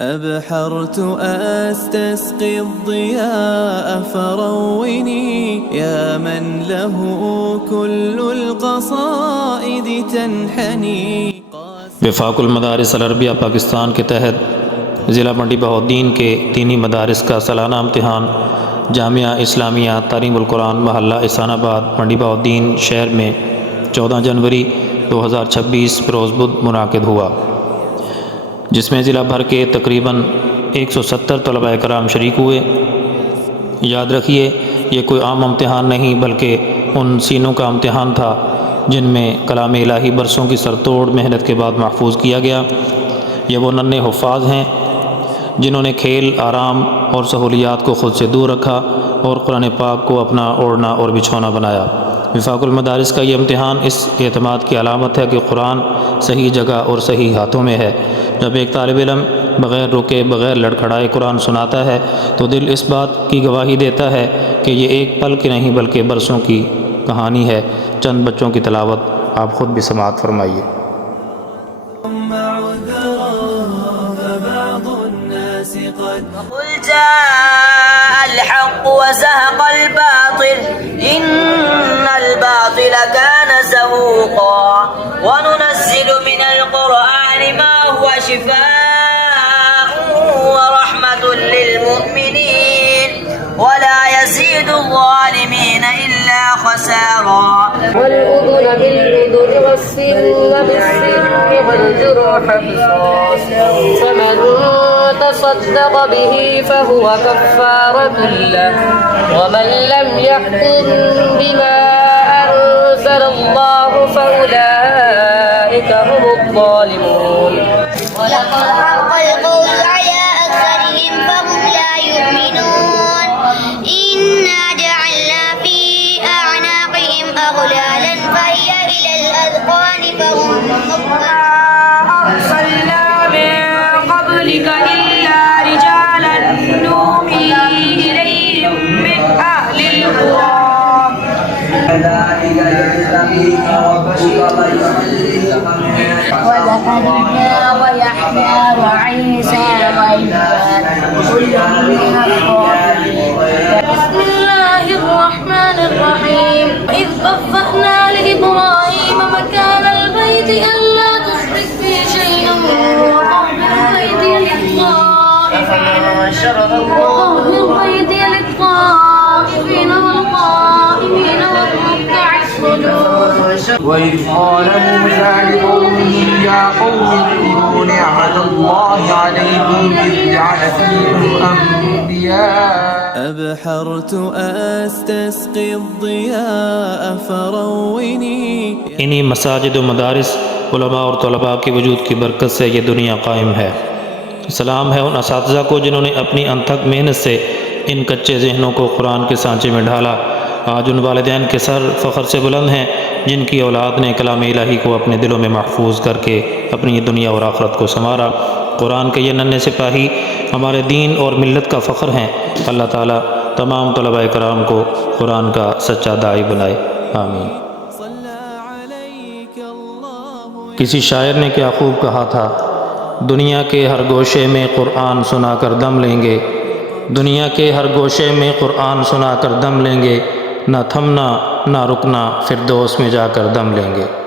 أبحرت أستسقي الضياء فرويني يا من له كل القصائد تنحني. وفاق المدارس العربیہ پاکستان کے تحت ضلع منڈی بہاؤالدین کے دینی مدارس کا سالانہ امتحان جامعہ اسلامیہ تعلیم القرآن محلہ احسان آباد منڈی بہاؤالدین شہر میں 14 جنوری 2026 بروز بدھ منعقد ہوا، جس میں ضلع بھر کے تقریباً 170 طلباء کرام شریک ہوئے۔ یاد رکھیے، یہ کوئی عام امتحان نہیں بلکہ ان سینوں کا امتحان تھا جن میں کلام الہی برسوں کی سرتوڑ محنت کے بعد محفوظ کیا گیا۔ یہ وہ ننھے حفاظ ہیں جنہوں نے کھیل، آرام اور سہولیات کو خود سے دور رکھا اور قرآن پاک کو اپنا اوڑھنا اور بچھونا بنایا۔ وفاق المدارس کا یہ امتحان اس اعتماد کی علامت ہے کہ قرآن صحیح جگہ اور صحیح ہاتھوں میں ہے۔ جب ایک طالب علم بغیر رکے، بغیر لڑکھڑائے قرآن سناتا ہے تو دل اس بات کی گواہی دیتا ہے کہ یہ ایک پل کی نہیں بلکہ برسوں کی کہانی ہے۔ چند بچوں کی تلاوت آپ خود بھی سماعت فرمائیے۔ قل جاء الحق وزهق الباطل إن الباطل كان زهوقا وننزل من القرآن ما هو شفاء ورحمة للمؤمنين ولا يزيد الظالمين إلا خسارا. والأذن بالأذن والسن بالسن والجروح قصاص فمن تصدق به فهو كفارة له ومن لم يحكم بما أنزل الله فأولئك هم الظالمون. ولقد حق القول على أكثرهم فهم لا يؤمنون. إنا جعلنا في أعناقهم أغلالا فهي إلى الأذقان فهم مقمحون. أرسلنا من قبلك إلا رجالا نوحي إليهم من أهل القرى. وزكريا ويحيى وعيسى وإياس كل من الصالحين. بسم الله الرحمن الرحيم. إذ بوأنا لإبراهيم مكان البيت ألا تشرك بي شيئا وطهر بيتي للطائفين والقائمين والركع السجود. وإذ قال موسى لقومه يا قوم اذكروا نعمة الله عليكم إذ جعل فيكم أنبياء. أبحرت أستسقي الضياء فرويني. انہی مساجد و مدارس، علماء اور طلباء کے وجود کی برکت سے یہ دنیا قائم ہے۔ سلام ہے ان اساتذہ کو جنہوں نے اپنی انتھک محنت سے ان کچے ذہنوں کو قرآن کے سانچے میں ڈھالا۔ آج ان والدین کے سر فخر سے بلند ہیں جن کی اولاد نے کلام الہی کو اپنے دلوں میں محفوظ کر کے اپنی دنیا اور آخرت کو سنوارا۔ قرآن کے یہ ننھے سپاہی ہمارے دین اور ملت کا فخر ہیں۔ اللہ تعالیٰ تمام طلباء کرام کو قرآن کا سچا داعی بنائے، آمین۔ کسی شاعر نے کیا خوب کہا تھا، دنیا کے ہر گوشے میں قرآن سنا کر دم لیں گے، دنیا کے ہر گوشے میں قرآن سنا کر دم لیں گے، نہ تھمنا نہ رکنا، فردوس میں جا کر دم لیں گے۔